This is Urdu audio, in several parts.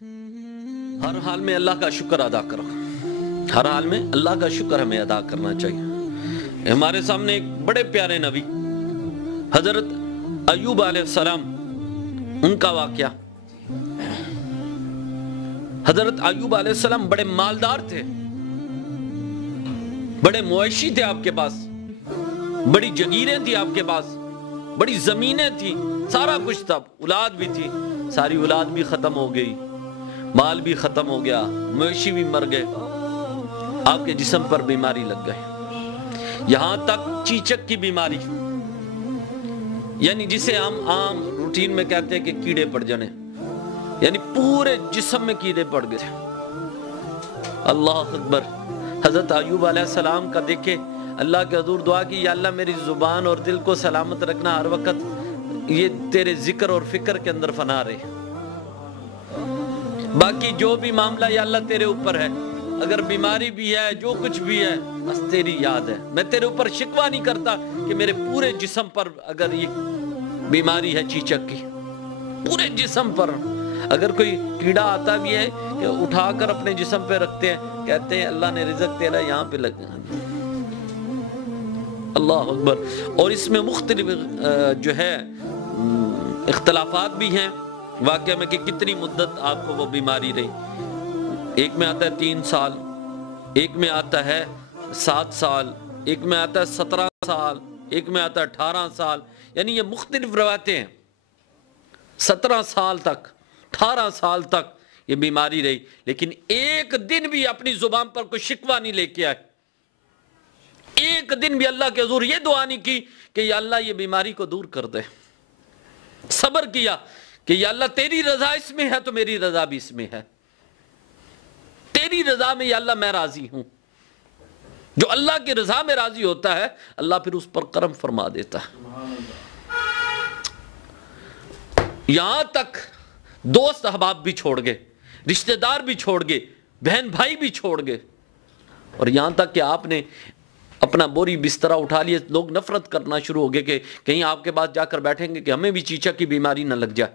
ہر حال میں اللہ کا شکر ادا کرو، ہر حال میں اللہ کا شکر ہمیں ادا کرنا چاہیے۔ ہمارے سامنے ایک بڑے پیارے نبی حضرت ایوب علیہ السلام، ان کا واقعہ۔ حضرت ایوب علیہ السلام بڑے مالدار تھے، بڑے معاشی تھے، آپ کے پاس بڑی جگیریں تھی، آپ کے پاس بڑی زمینیں تھی، سارا کچھ تھا، اولاد بھی تھی، ساری اولاد بھی ختم ہو گئی، مال بھی ختم ہو گیا، مویشی بھی مر گئے، آپ کے جسم پر بیماری لگ گئی، یہاں تک چیچک کی بیماری، یعنی جسے ہم عام روٹین میں کہتے ہیں کہ کیڑے پڑ جانے، یعنی پورے جسم میں کیڑے پڑ گئے۔ اللہ اکبر۔ حضرت ایوب علیہ السلام کا دیکھے، اللہ کے حضور دعا کی، یا اللہ میری زبان اور دل کو سلامت رکھنا، ہر وقت یہ تیرے ذکر اور فکر کے اندر فنا رہے، باقی جو بھی معاملہ یا اللہ تیرے اوپر ہے، اگر بیماری بھی ہے، جو کچھ بھی ہے، بس تیری یاد ہے، میں تیرے اوپر شکوہ نہیں کرتا کہ میرے پورے جسم پر اگر یہ بیماری ہے چیچک کی، پورے جسم پر اگر کوئی کیڑا آتا بھی ہے کہ اٹھا کر اپنے جسم پہ رکھتے ہیں، کہتے ہیں اللہ نے رزق تیرا یہاں پہ لگا۔ اللہ اکبر۔ اور اس میں مختلف جو ہے اختلافات بھی ہیں واقعہ میں کہ کتنی مدت آپ کو وہ بیماری رہی، ایک میں آتا ہے 3 سال، ایک میں آتا ہے 7 سال، ایک میں آتا ہے 17 سال، ایک میں آتا ہے 18 سال، یعنی یہ مختلف روایتیں ہیں۔ 17 سال تک، 18 سال تک یہ بیماری رہی، لیکن ایک دن بھی اپنی زبان پر کوئی شکوہ نہیں لے کے آئے، ایک دن بھی اللہ کے حضور یہ دعا نہیں کی کہ یا اللہ یہ بیماری کو دور کر دے، صبر کیا کہ یا اللہ تیری رضا اس میں ہے تو میری رضا بھی اس میں ہے، تیری رضا میں یا اللہ میں راضی ہوں۔ جو اللہ کی رضا میں راضی ہوتا ہے، اللہ پھر اس پر کرم فرما دیتا ہے۔ یہاں تک دوست احباب بھی چھوڑ گئے، رشتہ دار بھی چھوڑ گئے، بہن بھائی بھی چھوڑ گئے، اور یہاں تک کہ آپ نے اپنا بوری بسترہ اٹھا لیا، لوگ نفرت کرنا شروع ہو گئے کہ کہیں آپ کے پاس جا کر بیٹھیں گے کہ ہمیں بھی چیچک کی بیماری نہ لگ جائے۔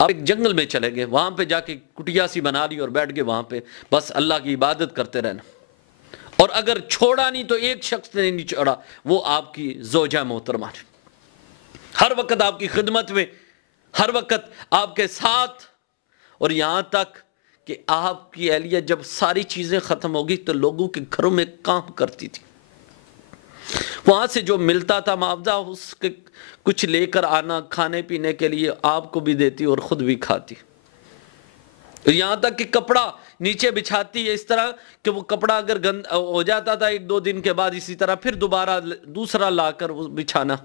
آپ ایک جنگل میں چلے گئے، وہاں پہ جا کے کٹیا سی بنا لی اور بیٹھ گئے وہاں پہ، بس اللہ کی عبادت کرتے رہنا۔ اور اگر چھوڑا نہیں تو ایک شخص نے نہیں چھوڑا، وہ آپ کی زوجہ محترمہ، ہر وقت آپ کی خدمت میں، ہر وقت آپ کے ساتھ، اور یہاں تک کہ آپ کی اہلیہ جب ساری چیزیں ختم ہوگی تو لوگوں کے گھروں میں کام کرتی تھی، وہاں سے جو ملتا تھا معاوضہ اس کے کچھ لے کر آنا کھانے پینے کے لیے، آپ کو بھی دیتی اور خود بھی کھاتی، یہاں تک کہ کپڑا نیچے بچھاتی ہے اس طرح کہ وہ کپڑا اگر گند ہو جاتا تھا 1-2 دن کے بعد، اسی طرح پھر دوبارہ دوسرا لا کر وہ بچھانا،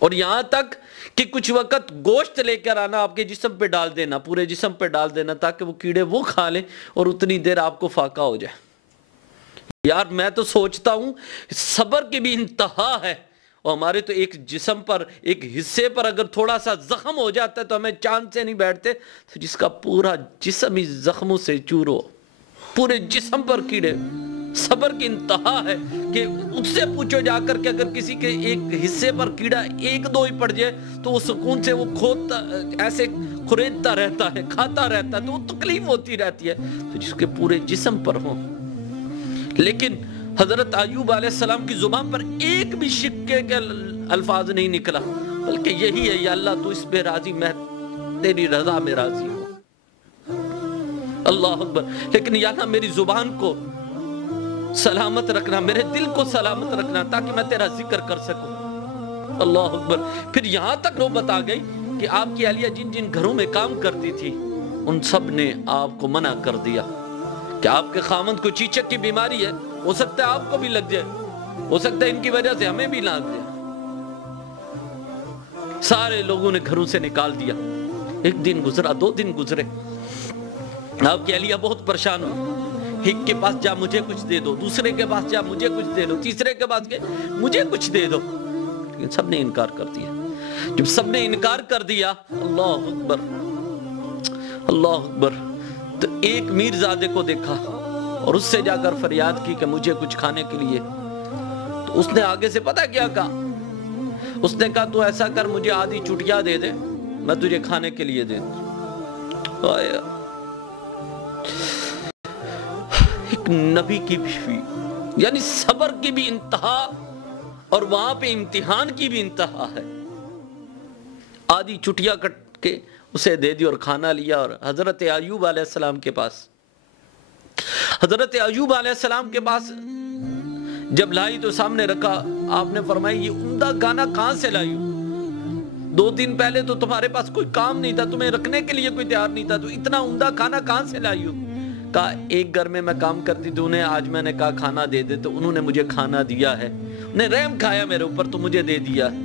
اور یہاں تک کہ کچھ وقت گوشت لے کر آنا، آپ کے جسم پہ ڈال دینا، پورے جسم پہ ڈال دینا تاکہ وہ کیڑے وہ کھا لیں اور اتنی دیر آپ کو فاقہ ہو جائے۔ یار میں تو سوچتا ہوں صبر کی بھی انتہا ہے، اور ہمارے تو ایک جسم پر، ایک حصے پر اگر تھوڑا سا زخم ہو جاتا ہے تو ہمیں چاند سے نہیں بیٹھتے، تو جس کا پورا جسم ہی زخموں سے چور ہو، پورے جسم پر کیڑے۔ صبر کی انتہا ہے کہ اس سے پوچھو جا کر کہ اگر کسی کے ایک حصے پر کیڑا 1-2 ہی پڑ جائے تو وہ سکون سے وہ کھودتا، ایسے کھریدتا رہتا ہے، کھاتا رہتا ہے، تو وہ تکلیف ہوتی رہتی ہے، تو جس کے پورے جسم پر ہوں۔ لیکن حضرت ایوب علیہ السلام کی زبان پر ایک بھی شکے کے الفاظ نہیں نکلا، بلکہ یہی ہے یا اللہ تو اس پہ راضی، میں تیری رضا میں راضی ہوں۔ اللہ اکبر۔ لیکن یا اللہ میری زبان کو سلامت رکھنا، میرے دل کو سلامت رکھنا تاکہ میں تیرا ذکر کر سکوں۔ اللہ اکبر۔ پھر یہاں تک نوبت آ گئی کہ آپ کی اہلیہ جن جن گھروں میں کام کرتی تھی ان سب نے آپ کو منع کر دیا کہ آپ کے خاوند کو چیچک کی بیماری ہے، ہو سکتا ہے آپ کو بھی لگ جائے، ہو سکتا ہے ان کی وجہ سے ہمیں بھی لگ جائے۔ سارے لوگوں نے گھروں سے نکال دیا۔ 1 دن گزرا، 2 دن گزرے، آپ کی اہلیہ بہت پریشان ہوئی، ایک کے پاس جا مجھے کچھ دے دو، دوسرے کے پاس جا مجھے کچھ دے دو، تیسرے کے پاس مجھے کچھ دے دو، لیکن سب نے انکار کر دیا۔ جب سب نے انکار کر دیا، اللہ اکبر، اللہ اکبر، تو ایک میرزادے کو دیکھا اور اس سے جا کر فریاد کی کہ مجھے کچھ کھانے کے لیے، تو اس نے آگے سے پتہ کیا کہا، اس نے کہا تو ایسا کر مجھے آدھی چٹیا دے دے، میں تجھے کھانے کے لیے دے دوں۔ ایک نبی کی بیوی، یعنی صبر کی بھی انتہا اور وہاں پہ امتحان کی بھی انتہا ہے۔ آدھی چٹیا کٹ کے اسے دے دی اور کھانا لیا اور حضرت ایوب علیہ السلام کے پاس جب لائی تو سامنے رکھا، آپ نے فرمایا یہ عمدہ کھانا کہاں سے لائی ہو؟ 2 دن پہلے تو تمہارے پاس کوئی کام نہیں تھا، تمہیں رکھنے کے لیے کوئی تیار نہیں تھا، تو اتنا عمدہ کھانا کہاں سے لائی ہو؟ کہا ایک گھر میں کام کرتی تھی، انہیں آج میں نے کہا کھانا دے دے تو انہوں نے مجھے کھانا دیا ہے، انہیں رحم کھایا میرے اوپر تو مجھے دے دیا ہے،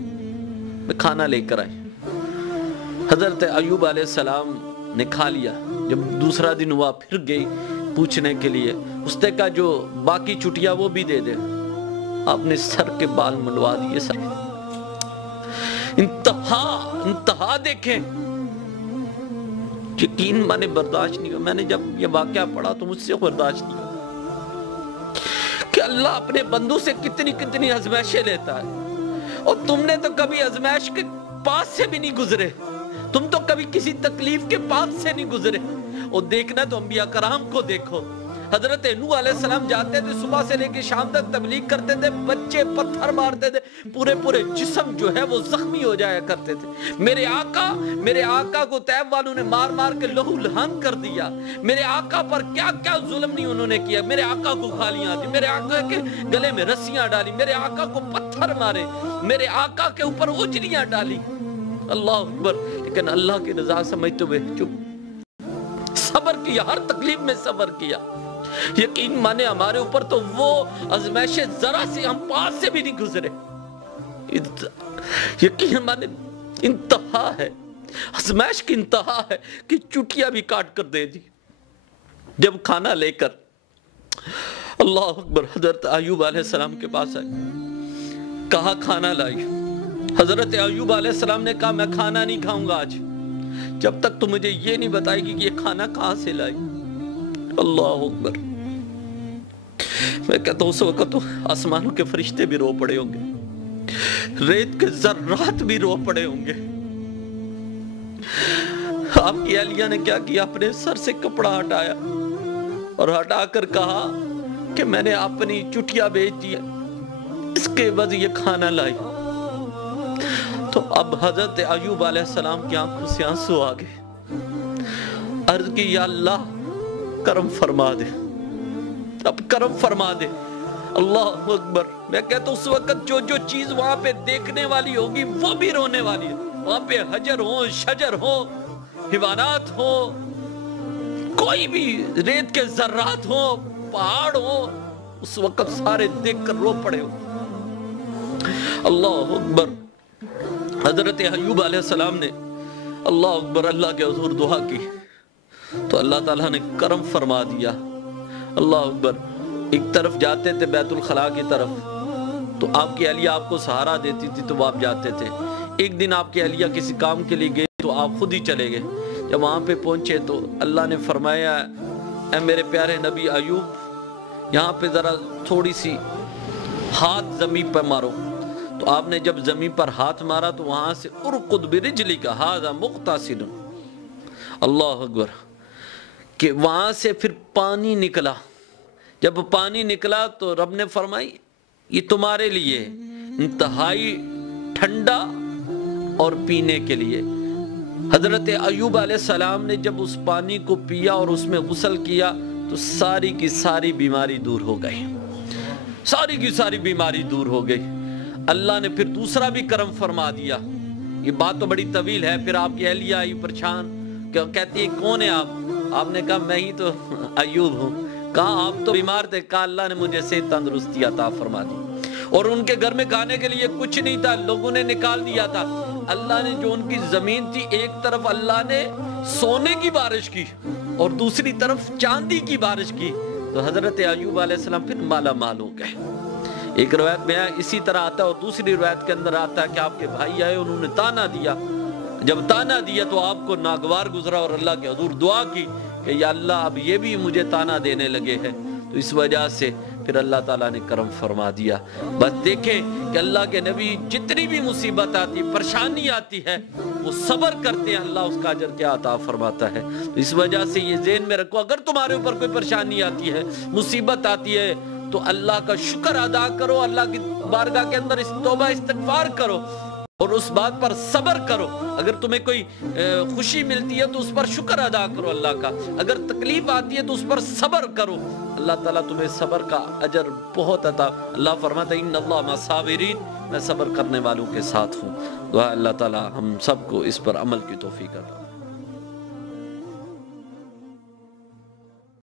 میں کھانا لے کر آئی۔ حضرت ایوب علیہ السلام نے کھا لیا۔ جب دوسرا دن ہوا پھر گئی پوچھنے کے لیے، اس نے کہا جو باقی چٹیا وہ بھی دے دے۔ آپ نے سر کے بال منڈوا دیے۔ سر انتہا دیکھیں، یقین میں نے برداشت نہیں ہوا۔ میں نے جب یہ واقعہ پڑھا تو مجھ سے برداشت نہیں ہوا کہ اللہ اپنے بندوں سے کتنی آزمائشیں لیتا ہے، اور تم نے تو کبھی آزمائش کے پاس سے بھی نہیں گزرے، تم تو کبھی کسی تکلیف کے پاس سے نہیں گزرے۔ اور دیکھنا تو انبیاء کرام کو دیکھو، حضرت نوح علیہ السلام جاتے تھے صبح سے لے کے شام تک تبلیغ کرتے تھے، بچے پتھر مارتے تھے، پورے جسم جو ہے وہ زخمی ہو جایا کرتے تھے۔ میرے آقا کو طیب والوں نے مار کے لہو لہان کر دیا۔ میرے آقا پر کیا ظلم نہیں انہوں نے کیا۔ میرے آقا کو گالیاں دی، میرے آقا کے گلے میں رسیاں ڈالی، میرے آقا کو پتھر مارے، میرے آقا کے اوپر اجریاں ڈالی۔ اللہ اکبر، لیکن اللہ کی رضا سمجھتے ہوئے چپ، صبر کیا، ہر تکلیف میں صبر کیا۔ یقین مانے ہمارے اوپر تو وہ آزمائشیں ذرا سے ہم پاس سے بھی نہیں گزرے۔ یقین مانے انتہا ہے، آزمائش کی انتہا ہے کہ چٹیاں بھی کاٹ کر دے دی۔ جب کھانا لے کر اللہ اکبر حضرت ایوب علیہ السلام کے پاس آئے، کہا کھانا لائی۔ حضرت ایوب علیہ السلام نے کہا میں کھانا نہیں کھاؤں گا آج جب تک تو مجھے یہ نہیں بتائے گی کہ یہ کھانا کہاں سے لائی۔ اللہ اکبر، میں کہتا ہوں اس وقت تو آسمانوں کے فرشتے بھی رو پڑے ہوں گے، ریت کے ذرات بھی رو پڑے ہوں گے۔ آپ کی اہلیہ نے کیا کیا؟ اپنے سر سے کپڑا ہٹایا اور ہٹا کر کہا کہ میں نے اپنی چٹیا بیچ دی، اس کے بعد یہ کھانا لائی۔ تو اب حضرت ایوب علیہ السلام کی آنکھوں سے آنسو آ گئے، عرض کی یا اللہ کرم فرما دے، اب کرم فرما دے۔ اللہ اکبر، میں کہتا ہوں اس وقت جو چیز وہاں پہ دیکھنے والی ہوگی وہ بھی رونے والی ہے۔ وہاں پہ حجر ہو، شجر ہو، حیوانات ہو، کوئی بھی ریت کے ذرات ہو، پہاڑ ہو، اس وقت سارے دیکھ کر رو پڑے ہو۔ اللہ اکبر، حضرت ایوب علیہ السلام نے اللہ اکبر اللہ کے حضور دعا کی تو اللہ تعالیٰ نے کرم فرما دیا۔ اللہ اکبر، ایک طرف جاتے تھے بیت الخلاء کی طرف تو آپ کی اہلیہ آپ کو سہارا دیتی تھی تو وہ آپ جاتے تھے۔ ایک دن آپ کی اہلیہ کسی کام کے لیے گئے تو آپ خود ہی چلے گئے۔ جب وہاں پہ پہنچے تو اللہ نے فرمایا اے میرے پیارے نبی ایوب، یہاں پہ ذرا تھوڑی سی ہاتھ زمین پر مارو۔ تو آپ نے جب زمین پر ہاتھ مارا تو وہاں سے ارقد برجلک ھذا مغتسل، اللہ اکبر، کہ وہاں سے پھر پانی نکلا۔ جب پانی نکلا تو رب نے فرمائی یہ تمہارے لیے انتہائی ٹھنڈا اور پینے کے لیے۔ حضرت ایوب علیہ السلام نے جب اس پانی کو پیا اور اس میں غسل کیا تو ساری کی ساری بیماری دور ہو گئی، ساری کی ساری بیماری دور ہو گئی۔ اللہ نے پھر دوسرا بھی کرم فرما دیا۔ یہ بات تو بڑی طویل ہے۔ پھر آپ کی اہلیہ آئی پریشان، کہتی ہے کون ہے آپ نے کہا میں ہی تو ایوب ہوں۔ کہا آپ تو بیمار تھے؟ کہا اللہ نے مجھے صحت تندرستی عطا فرما دی، اور ان کے گھر میں کھانے کے لیے کچھ نہیں تھا، لوگوں نے نکال دیا تھا۔ اللہ نے جو ان کی زمین تھی، ایک طرف اللہ نے سونے کی بارش کی اور دوسری طرف چاندی کی بارش کی، تو حضرت ایوب علیہ السلام پھر مالا مال ہو گئے۔ ایک روایت میں اسی طرح آتا ہے اور دوسری روایت کے اندر آتا ہے کہ آپ کے بھائی آئے، انہوں نے تانا دیا۔ جب تانا دیا تو آپ کو ناگوار گزرا اور اللہ کے حضور دعا کی کہ یا اللہ اب یہ بھی مجھے تانا دینے لگے ہیں، تو اس وجہ سے پھر اللہ تعالیٰ نے کرم فرما دیا۔ بس دیکھیں کہ اللہ کے نبی جتنی بھی مصیبت آتی، پریشانی آتی ہے، وہ صبر کرتے ہیں، اللہ اس کا اجر کیا عطا فرماتا ہے۔ اس وجہ سے یہ ذہن میں رکھو، اگر تمہارے اوپر کوئی پریشانی آتی ہے، مصیبت آتی ہے، تو اللہ کا شکر ادا کرو، اللہ کی بارگاہ کے اندر توبہ استغفار کرو اور اس بات پر صبر کرو۔ اگر تمہیں کوئی خوشی ملتی ہے تو اس پر شکر ادا کرو اللہ کا، اگر تکلیف آتی ہے تو اس پر صبر کرو، اللہ تعالیٰ تمہیں صبر کا اجر بہت عطا۔ اللہ فرماتا ہے ان اللہ مع الصابرین، میں صبر کرنے والوں کے ساتھ ہوں۔ دعا اللہ تعالیٰ ہم سب کو اس پر عمل کی توفیق عطا۔